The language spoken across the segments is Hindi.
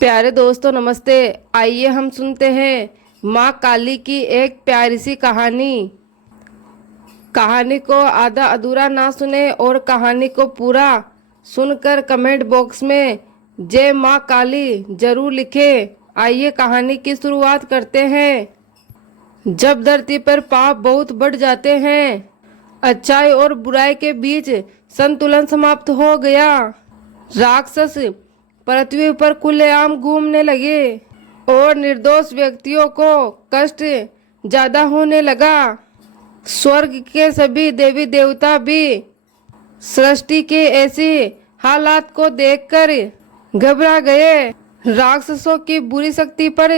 प्यारे दोस्तों नमस्ते। आइए हम सुनते हैं माँ काली की एक प्यारी सी कहानी। कहानी को आधा अधूरा ना सुने और कहानी को पूरा सुनकर कमेंट बॉक्स में जय माँ काली जरूर लिखें। आइए कहानी की शुरुआत करते हैं। जब धरती पर पाप बहुत बढ़ जाते हैं, अच्छाई और बुराई के बीच संतुलन समाप्त हो गया। राक्षस पृथ्वी पर खुलेआम घूमने लगे और निर्दोष व्यक्तियों को कष्ट ज्यादा होने लगा। स्वर्ग के सभी देवी देवता भी सृष्टि के ऐसे हालात को देखकर घबरा गए। राक्षसों की बुरी शक्ति पर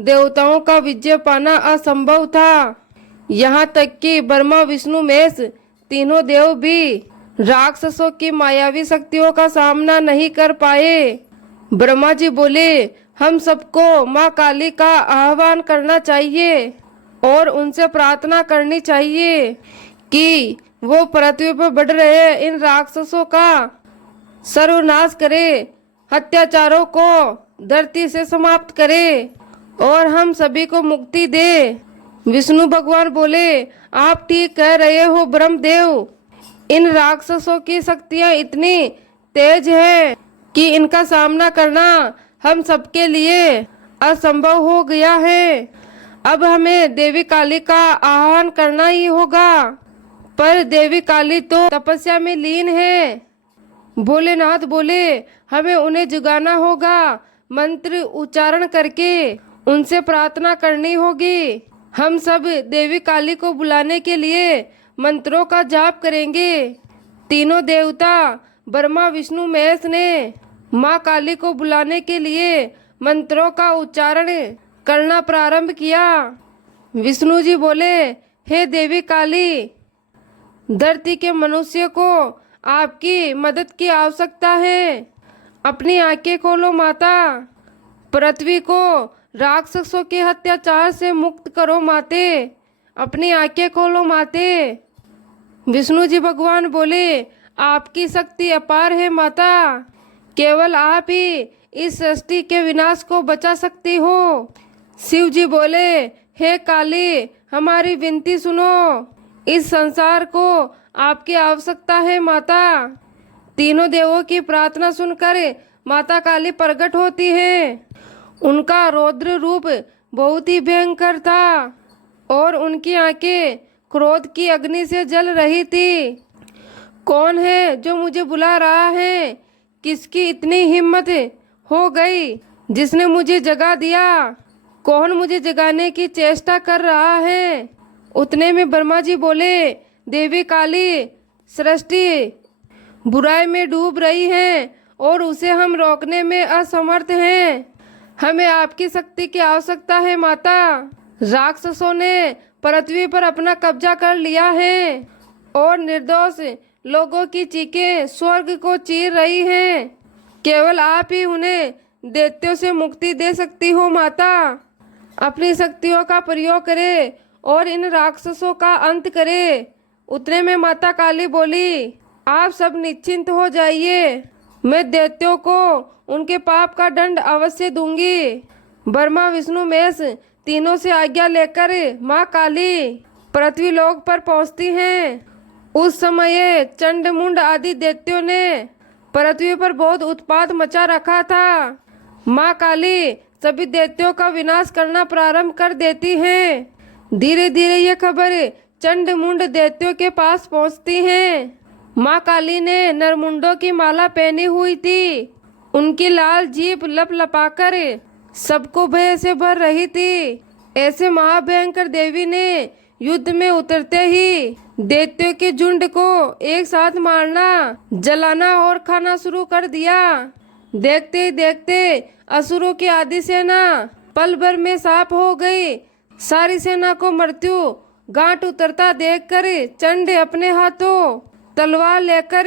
देवताओं का विजय पाना असंभव था। यहाँ तक कि ब्रह्मा विष्णु महेश तीनों देव भी राक्षसों की मायावी शक्तियों का सामना नहीं कर पाए। ब्रह्मा जी बोले, हम सबको माँ काली का आह्वान करना चाहिए और उनसे प्रार्थना करनी चाहिए कि वो पृथ्वी पर बढ़ रहे इन राक्षसों का सर्वनाश करे, अत्याचारों को धरती से समाप्त करे और हम सभी को मुक्ति दे। विष्णु भगवान बोले, आप ठीक कह रहे हो ब्रह्मदेव। इन राक्षसों की शक्तियां इतनी तेज है कि इनका सामना करना हम सबके लिए असंभव हो गया है। अब हमें देवी काली का आह्वान करना ही होगा। पर देवी काली तो तपस्या में लीन है। भोलेनाथ बोले, हमें उन्हें जगाना होगा। मंत्र उच्चारण करके उनसे प्रार्थना करनी होगी। हम सब देवी काली को बुलाने के लिए मंत्रों का जाप करेंगे। तीनों देवता ब्रह्मा विष्णु महेश ने माँ काली को बुलाने के लिए मंत्रों का उच्चारण करना प्रारंभ किया। विष्णु जी बोले, हे देवी काली, धरती के मनुष्य को आपकी मदद की आवश्यकता है। अपनी आंखें खोलो माता, पृथ्वी को राक्षसों के अत्याचार से मुक्त करो माते। अपनी आंखें खोलो माते। विष्णु जी भगवान बोले, आपकी शक्ति अपार है माता, केवल आप ही इस सृष्टि के विनाश को बचा सकती हो। शिव जी बोले, हे काली, हमारी विनती सुनो, इस संसार को आपकी आवश्यकता है माता। तीनों देवों की प्रार्थना सुनकर माता काली प्रकट होती है। उनका रौद्र रूप बहुत ही भयंकर था और उनकी आंखें क्रोध की अग्नि से जल रही थी। कौन है जो मुझे बुला रहा है? किसकी इतनी हिम्मत हो गई जिसने मुझे जगा दिया? कौन मुझे जगाने की चेष्टा कर रहा है? उतने में ब्रह्मा जी बोले, देवी काली, सृष्टि बुराई में डूब रही है और उसे हम रोकने में असमर्थ हैं। हमें आपकी शक्ति की आवश्यकता है माता। राक्षसों ने पृथ्वी पर अपना कब्जा कर लिया है और निर्दोष लोगों की चीखें स्वर्ग को चीर रही हैं। केवल आप ही उन्हें दैत्यों से मुक्ति दे सकती हो माता। अपनी शक्तियों का प्रयोग करे और इन राक्षसों का अंत करे। उतने में माता काली बोली, आप सब निश्चिंत हो जाइए, मैं दैत्यों को उनके पाप का दंड अवश्य दूंगी। ब्रह्मा विष्णु महेश तीनों से आज्ञा लेकर माँ काली पृथ्वी लोक पर पहुँचती हैं। उस समय चंड मुंड आदि दैत्यों ने पृथ्वी पर बहुत उत्पात मचा रखा था। माँ काली सभी दैत्यों का विनाश करना प्रारंभ कर देती हैं। धीरे धीरे ये खबर चंड मुंड दैत्यों के पास पहुँचती है। माँ काली ने नरमुंडों की माला पहनी हुई थी। उनकी लाल जीभ लपलपाकर सबको भय से भर रही थी। ऐसे महाभयंकर देवी ने युद्ध में उतरते ही दैत्यों के झुंड को एक साथ मारना, जलाना और खाना शुरू कर दिया। देखते ही देखते असुरों की आधी सेना पल भर में साफ हो गई। सारी सेना को मृत्यु गांठ उतरता देखकर चंड अपने हाथों तलवार लेकर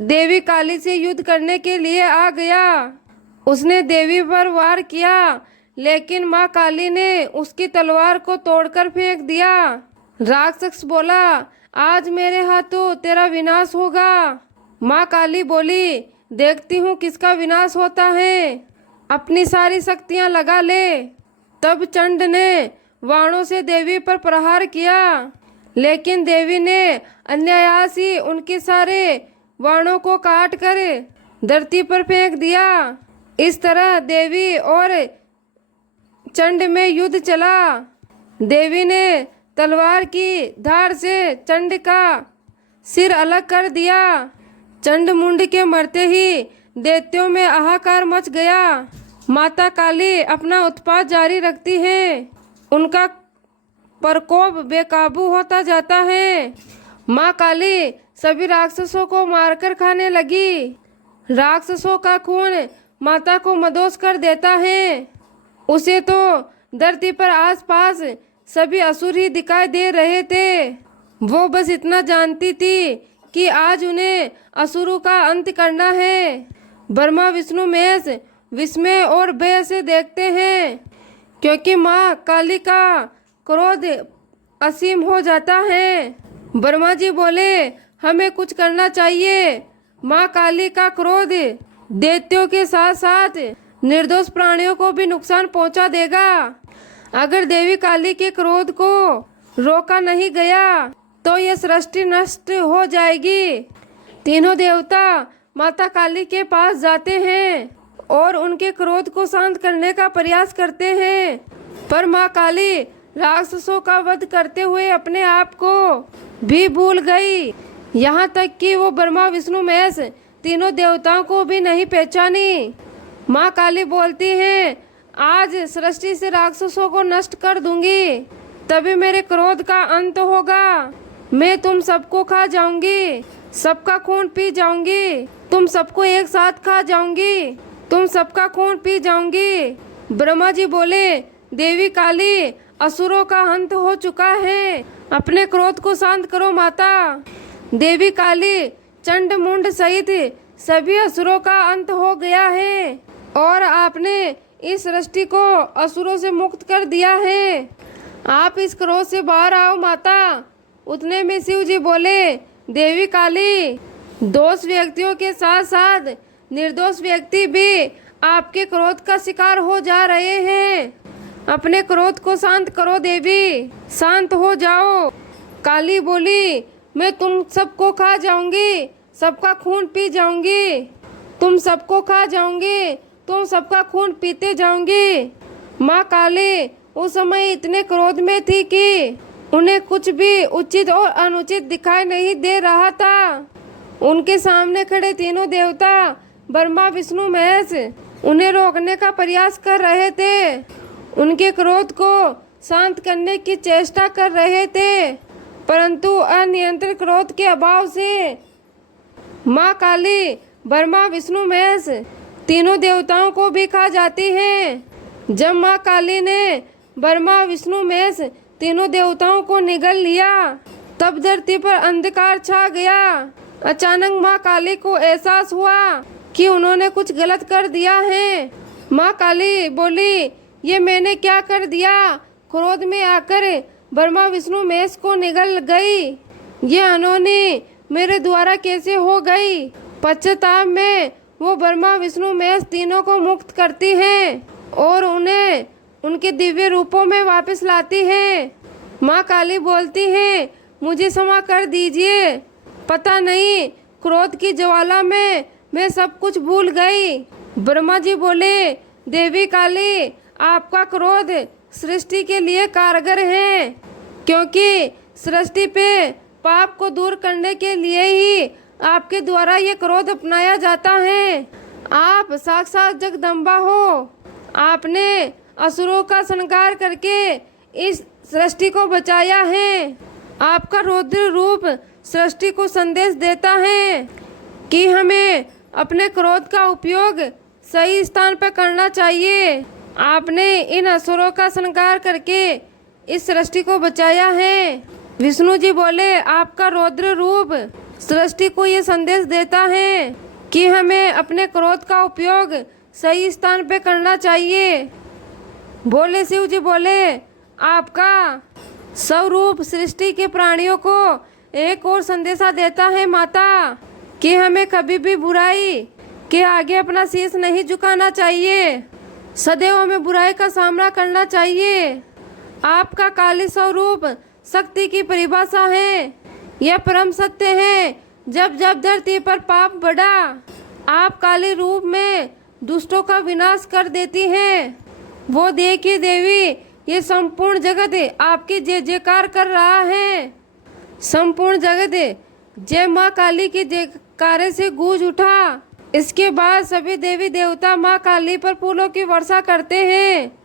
देवी काली से युद्ध करने के लिए आ गया। उसने देवी पर वार किया, लेकिन माँ काली ने उसकी तलवार को तोड़कर फेंक दिया। राक्षस बोला, आज मेरे हाथों तेरा विनाश होगा। माँ काली बोली, देखती हूँ किसका विनाश होता है। अपनी सारी शक्तियां लगा ले। तब चंड ने बाणों से देवी पर प्रहार किया, लेकिन देवी ने अनायास ही उनके सारे बाणों को काट कर धरती पर फेंक दिया। इस तरह देवी और चंड में युद्ध चला। देवी ने तलवार की धार से चंड का सिर अलग कर दिया। चंड मुंड के मरते ही दैत्यों में हाहाकार मच गया। माता काली अपना उत्पात जारी रखती है। उनका प्रकोप बेकाबू होता जाता है। माँ काली सभी राक्षसों को मारकर खाने लगी। राक्षसों का खून माता को मदोस कर देता है। उसे तो धरती पर आसपास सभी असुर ही दिखाई दे रहे थे। वो बस इतना जानती थी कि आज उन्हें असुरों का अंत करना है। ब्रह्मा विष्णु महेश विस्मय और भय से देखते हैं, क्योंकि माँ काली का क्रोध असीम हो जाता है। ब्रह्मा जी बोले, हमें कुछ करना चाहिए। माँ काली का क्रोध दैत्यों के साथ साथ निर्दोष प्राणियों को भी नुकसान पहुंचा देगा। अगर देवी काली के क्रोध को रोका नहीं गया तो यह सृष्टि नष्ट हो जाएगी। तीनों देवता माता काली के पास जाते हैं और उनके क्रोध को शांत करने का प्रयास करते हैं, पर माँ काली राक्षसों का वध करते हुए अपने आप को भी भूल गई। यहाँ तक कि वो ब्रह्मा विष्णु महेश तीनों देवताओं को भी नहीं पहचानी। माँ काली बोलती हैं, आज सृष्टि से राक्षसों को नष्ट कर दूंगी, तभी मेरे क्रोध का अंत होगा। मैं तुम सबको खा जाऊंगी, सबका खून पी जाऊंगी, तुम सबको एक साथ खा जाऊंगी, तुम सबका खून पी जाऊंगी। ब्रह्मा जी बोले, देवी काली असुरों का अंत हो चुका है, अपने क्रोध को शांत करो माता। देवी काली चंड मुंड सहित सभी असुरों का अंत हो गया है और आपने इस सृष्टि को असुरों से मुक्त कर दिया है। आप इस क्रोध से बाहर आओ माता। उतने में शिव जी बोले, देवी काली दोष व्यक्तियों के साथ साथ निर्दोष व्यक्ति भी आपके क्रोध का शिकार हो जा रहे हैं। अपने क्रोध को शांत करो देवी, शांत हो जाओ। काली बोली, मैं तुम सबको खा जाऊंगी, सबका खून पी जाऊंगी, तुम सबको खा जाऊंगी, तुम सबका खून पीते जाऊंगी। माँ काली उस समय इतने क्रोध में थी कि उन्हें कुछ भी उचित और अनुचित दिखाई नहीं दे रहा था। उनके सामने खड़े तीनों देवता ब्रह्मा विष्णु महेश उन्हें रोकने का प्रयास कर रहे थे, उनके क्रोध को शांत करने की चेष्टा कर रहे थे, परंतु अनियंत्रित क्रोध के अभाव से माँ काली ब्रह्मा विष्णु महेश तीनों देवताओं को भी खा जाती है। जब माँ काली ने ब्रह्मा विष्णु महेश तीनों देवताओं को निगल लिया, तब धरती पर अंधकार छा गया। अचानक माँ काली को एहसास हुआ कि उन्होंने कुछ गलत कर दिया है। माँ काली बोली, ये मैंने क्या कर दिया? क्रोध में आकर ब्रह्मा विष्णु महेश को निगल गई। ये अनहोनी मेरे द्वारा कैसे हो गई? पश्चाताप में वो ब्रह्मा विष्णु महेश तीनों को मुक्त करती हैं और उन्हें उनके दिव्य रूपों में वापस लाती है। माँ काली बोलती है, मुझे क्षमा कर दीजिए, पता नहीं क्रोध की ज्वाला में मैं सब कुछ भूल गई। ब्रह्मा जी बोले, देवी काली आपका क्रोध सृष्टि के लिए कारगर है, क्योंकि सृष्टि पे पाप को दूर करने के लिए ही आपके द्वारा ये क्रोध अपनाया जाता है। आप साक्षात जगदम्बा हो। आपने असुरों का संहार करके इस सृष्टि को बचाया है। आपका रौद्र रूप सृष्टि को संदेश देता है कि हमें अपने क्रोध का उपयोग सही स्थान पर करना चाहिए। आपने इन असुरों का संहार करके इस सृष्टि को बचाया है। विष्णु जी बोले, आपका रौद्र रूप सृष्टि को ये संदेश देता है कि हमें अपने क्रोध का उपयोग सही स्थान पे करना चाहिए। बोले शिव जी बोले, आपका स्वरूप सृष्टि के प्राणियों को एक और संदेशा देता है माता, कि हमें कभी भी बुराई के आगे अपना शीश नहीं झुकाना चाहिए। सदैव हमें बुराई का सामना करना चाहिए। आपका काली स्वरूप शक्ति की परिभाषा है। यह परम सत्य है। जब जब धरती पर पाप बढ़ा, आप काली रूप में दुष्टों का विनाश कर देती हैं। वो देखिए देवी, ये संपूर्ण जगत आपकी जय जयकार कर रहा है। संपूर्ण जगत जय माँ काली के जयकारे से गूंज उठा। इसके बाद सभी देवी देवता माँ काली पर फूलों की वर्षा करते हैं।